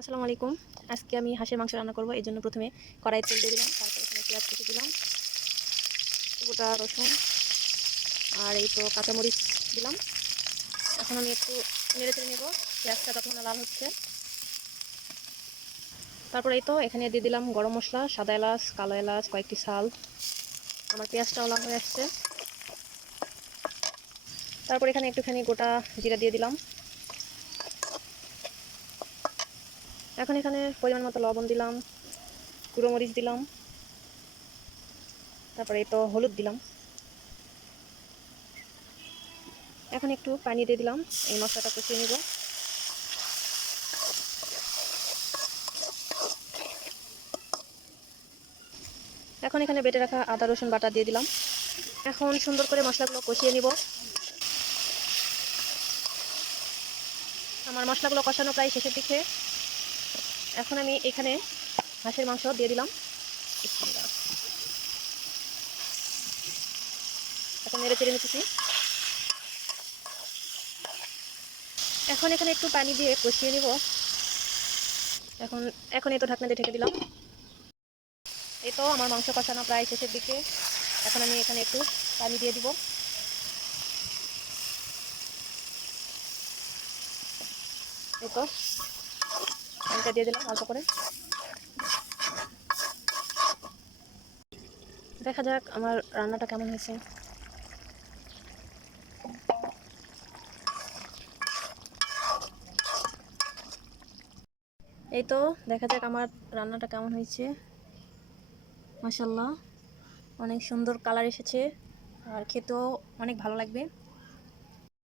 আসসালামু আলাইকুম। আজকে আমি হাঁসের মাংস রান্না করব। এই জন্য প্রথমে কড়াইয়ে তেল দিয়ে দিলাম, তারপর এখানে পেঁয়াজ কেটে দিলাম, গোটা রসুন আর এই তো কাঁচামরিচ দিলাম। এখন আমি একটু নেড়ে চেড়ে নেব, পেঁয়াজটা তখন লাল হচ্ছে। তারপর এই তো এখানে দিয়ে দিলাম গরম মশলা, সাদা এলাচ, কালো এলাচ, কয়েকটি শাল। আমার পেঁয়াজটাও লাল হয়ে আসছে। তারপর এখানে একটুখানি গোটা জিরা দিয়ে দিলাম। এখন এখানে পরিমাণ মতো লবণ দিলাম, গুঁড়ো মরিচ দিলাম, তারপরে এই তো হলুদ দিলাম। এখন একটু পানি দিয়ে দিলাম, এই মশলাটা কষিয়ে নিব। এখন এখানে বেটে রাখা আদা রসুন বাটা দিয়ে দিলাম। এখন সুন্দর করে মশলাগুলো কষিয়ে নিব। আমার মশলাগুলো কষানো প্রায় শেষের দিকে। এখন আমি এখানে হাঁসের মাংস দিয়ে দিলাম। এখন নেড়ে চেড়ে নিতেছি। এখন এখানে একটু পানি দিয়ে কষিয়ে নিব। এখন এখন এই তো ঢাকনা দিয়ে ঢেকে দিলাম। এই তো আমার মাংস কষানো প্রায় শেষের দিকে। এখন আমি এখানে একটু পানি দিয়ে দিব। এই তো পানিটা দিয়ে দিলাম অল্প করে। দেখা যাক আমার রান্নাটা কেমন হয়েছে। এই তো দেখা যাক আমার রান্নাটা কেমন হয়েছে। মাশাআল্লাহ, অনেক সুন্দর কালার এসেছে আর খেতেও অনেক ভালো লাগবে।